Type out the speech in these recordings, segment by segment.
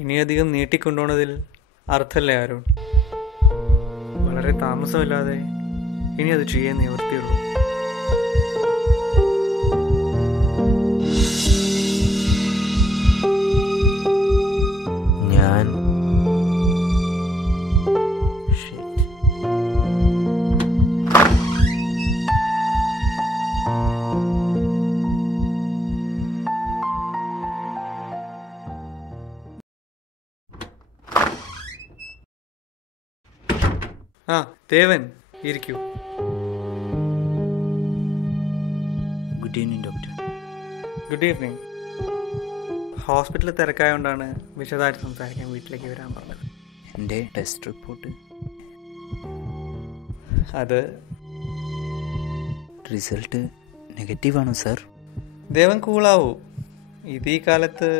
ഇനിയധികം നീട്ടിക്കൊണ്ടുപോണതിൽ അർത്ഥമല്ലേ ആരും. വളരെ താമസമില്ലാതെ ഇനി അത് ചെയ്യാൻ നിവർത്തിയുള്ളൂ. ഞാൻ ദേവൻ, ഇരിക്കൂ. Good evening doctor. Good evening. ഹോസ്പിറ്റലിൽ തിരക്കായതുകൊണ്ടാണ് വിശദമായിട്ട് സംസാരിക്കാൻ വീട്ടിലേക്ക് വരാൻ പറഞ്ഞത്. എൻ്റെ ടെസ്റ്റ് റിപ്പോർട്ട് അത് റിസൾട്ട് നെഗറ്റീവാണോ സാർ? ദേവൻ കൂളാവൂ. ഇത് ഈ കാലത്ത്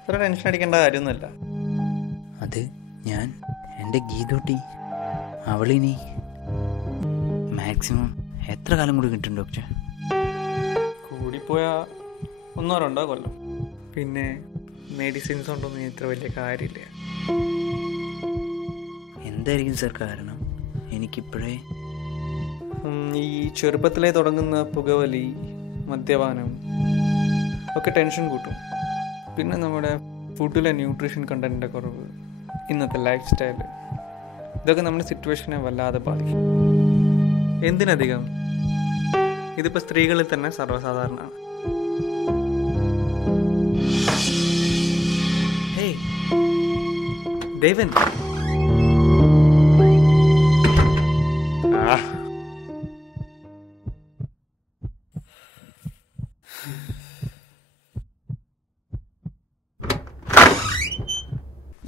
അത്ര ടെൻഷൻ അടിക്കേണ്ട കാര്യമൊന്നുമില്ല. അത് ഞാൻ എൻ്റെ ഗീതൂട്ടി അവളിനി മാക്സിമം എത്ര കാലം കൂടി കിട്ടും ഡോക്ടർ? കൂടിപ്പോയാൽ 1-2 കൊല്ലം. പിന്നെ മെഡിസിൻസ് കൊണ്ടൊന്നും ഇത്ര വലിയ കാര്യമില്ല. എന്തായിരിക്കും സാർ കാരണം? എനിക്കിപ്പോഴേ ഈ ചെറുപ്പത്തിലേ തുടങ്ങുന്ന പുകവലി, മദ്യപാനം ഒക്കെ ടെൻഷൻ കൂട്ടും. പിന്നെ നമ്മുടെ ഫുഡിലെ ന്യൂട്രീഷൻ കണ്ടൻറ്റിൻ്റെ കുറവ്, ഇന്നത്തെ ലൈഫ് സ്റ്റൈല്, ഇതൊക്കെ നമ്മുടെ സിറ്റുവേഷനെ വല്ലാതെ ബാധിക്കും. എന്തിനധികം ഇതിപ്പോൾ സ്ത്രീകളിൽ തന്നെ സർവ്വസാധാരണമാണ്. ഹേയ് ദേവൻ,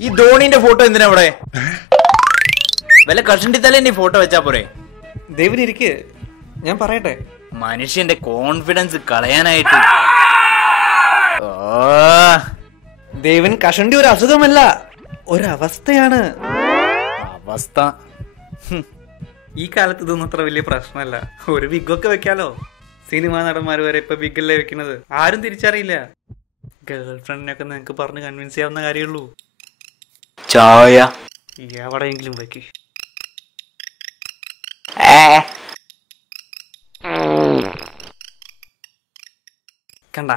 ഈ ധോണിന്റെ ഫോട്ടോ എന്തിനാ ഇവിടെ? വല്ല കഷണ്ടി തലേന്റെ ഫോട്ടോ വെച്ചാ പോരെ? ദേവൻ ഇരിക്ക്, ഞാൻ പറയട്ടെ. മനുഷ്യന്റെ കോൺഫിഡൻസ് കളയാനായിട്ട്. ദേവൻ, കഷണ്ടി ഒരു അസുഖമല്ല, ഒരവസ്ഥയാണ്. അവസ്ഥ ഈ കാലത്ത് ഇതൊന്നും അത്ര വലിയ പ്രശ്നമല്ല. ഒരു വിഗൊക്കെ വെക്കാലോ. സിനിമാ നടന്മാർ വരെ ഇപ്പൊ വിഗല്ലേ വെക്കുന്നത്. ആരും തിരിച്ചറിയില്ല. ഗേൾ ഫ്രണ്ടിനൊക്കെ നിങ്ങക്ക് പറഞ്ഞ് കൺവിൻസ് ചെയ്യാവുന്ന കാര്യമുള്ളൂ. ചായ എവിടെയെങ്കിലും വെക്ക്. കണ്ട,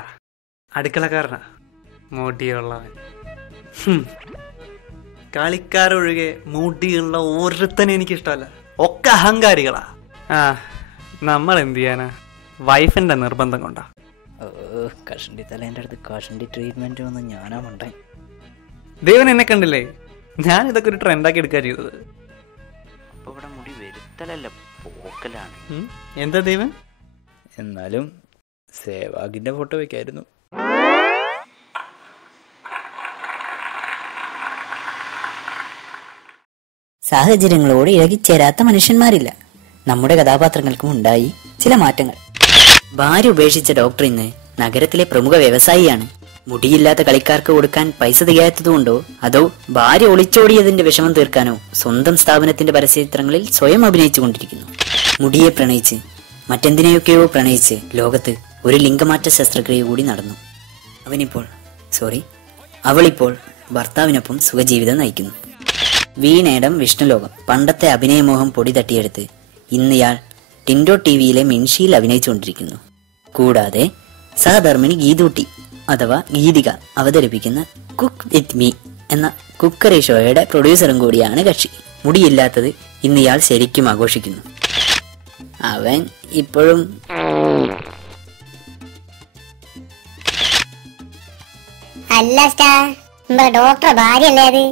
അടുക്കളക്കാരനാ, മോട്ടിയുള്ളവൻ. കളിക്കാരൊഴികെ മോട്ടിയുള്ള ഒരുത്തനെ എനിക്കിഷ്ടമല്ല. ഒക്കെ അഹങ്കാരികളാ. നമ്മൾ എന്ത് ചെയ്യാനാ? വൈഫിന്റെ നിർബന്ധം കൊണ്ടാ. കഷണ്ടി തലേന്റെ അടുത്ത് കഷണ്ടി ട്രീറ്റ്മെന്റ് വന്ന് ഞാനാ മണ്ടായി. ദേവൻ എന്നെ കണ്ടില്ലേ? ഞാൻ ഇതൊക്കെ ഒരു ട്രെൻഡാക്കി എടുക്കുക ചെയ്തത്. അപ്പൊ ഇവിടെ മുടി വരുത്തലല്ല, പോക്കലാണ്. എന്താ ദേവൻ? എന്നാലും സേവാഗിന്റെ ഫോട്ടോ വെക്കായിരുന്നു. സാഹചര്യങ്ങളോട് ഇഴകിച്ചേരാത്ത മനുഷ്യന്മാരില്ല. നമ്മുടെ കഥാപാത്രങ്ങൾക്കും ഉണ്ടായി ചില മാറ്റങ്ങൾ. ഭാര്യ ഉപേക്ഷിച്ച ഡോക്ടർ ഇന്ന് നഗരത്തിലെ പ്രമുഖ വ്യവസായിയാണ്. മുടിയില്ലാത്ത കളിക്കാർക്ക് കൊടുക്കാൻ പൈസ തികയാത്തതുകൊണ്ടോ അതോ ഭാര്യ ഒളിച്ചോടിയതിന്റെ വിഷമം തീർക്കാനോ സ്വന്തം സ്ഥാപനത്തിന്റെ പരസ്യചിത്രങ്ങളിൽ സ്വയം അഭിനയിച്ചു കൊണ്ടിരിക്കുന്നു. മുടിയെ പ്രണയിച്ച് മറ്റെന്തിനെയൊക്കെയോ പ്രണയിച്ച് ലോകത്ത് ഒരു ലിംഗമാറ്റ ശസ്ത്രക്രിയ കൂടി നടന്നു. അവളിപ്പോൾ ഭർത്താവിനൊപ്പം സുഖജീവിതം നയിക്കുന്നു. വീണേടം വിഷ്ണുലോകം പണ്ടത്തെ അഭിനയമോഹം പൊടി തട്ടിയെടുത്ത് ഇന്നയാൾ ടിൻഡോ ടിവിയിലെ മിൻഷിയിൽ അഭിനയിച്ചുകൊണ്ടിരിക്കുന്നു. കൂടാതെ സഹധർമ്മിണി ഗീതൂട്ടി അഥവാ ഗീതിക അവതരിപ്പിക്കുന്ന കുക്ക് വിത്ത് മീ എന്ന കുക്കറി ഷോയുടെ പ്രൊഡ്യൂസറും കൂടിയാണ് കക്ഷി. മുടിയില്ലാത്തത് ഇന്നയാൾ ശരിക്കും ആഘോഷിക്കുന്നു. അവൻ ഇപ്പോഴും അല്ല ഡോക്ടർ ഭാര്യയല്ലേ അത്?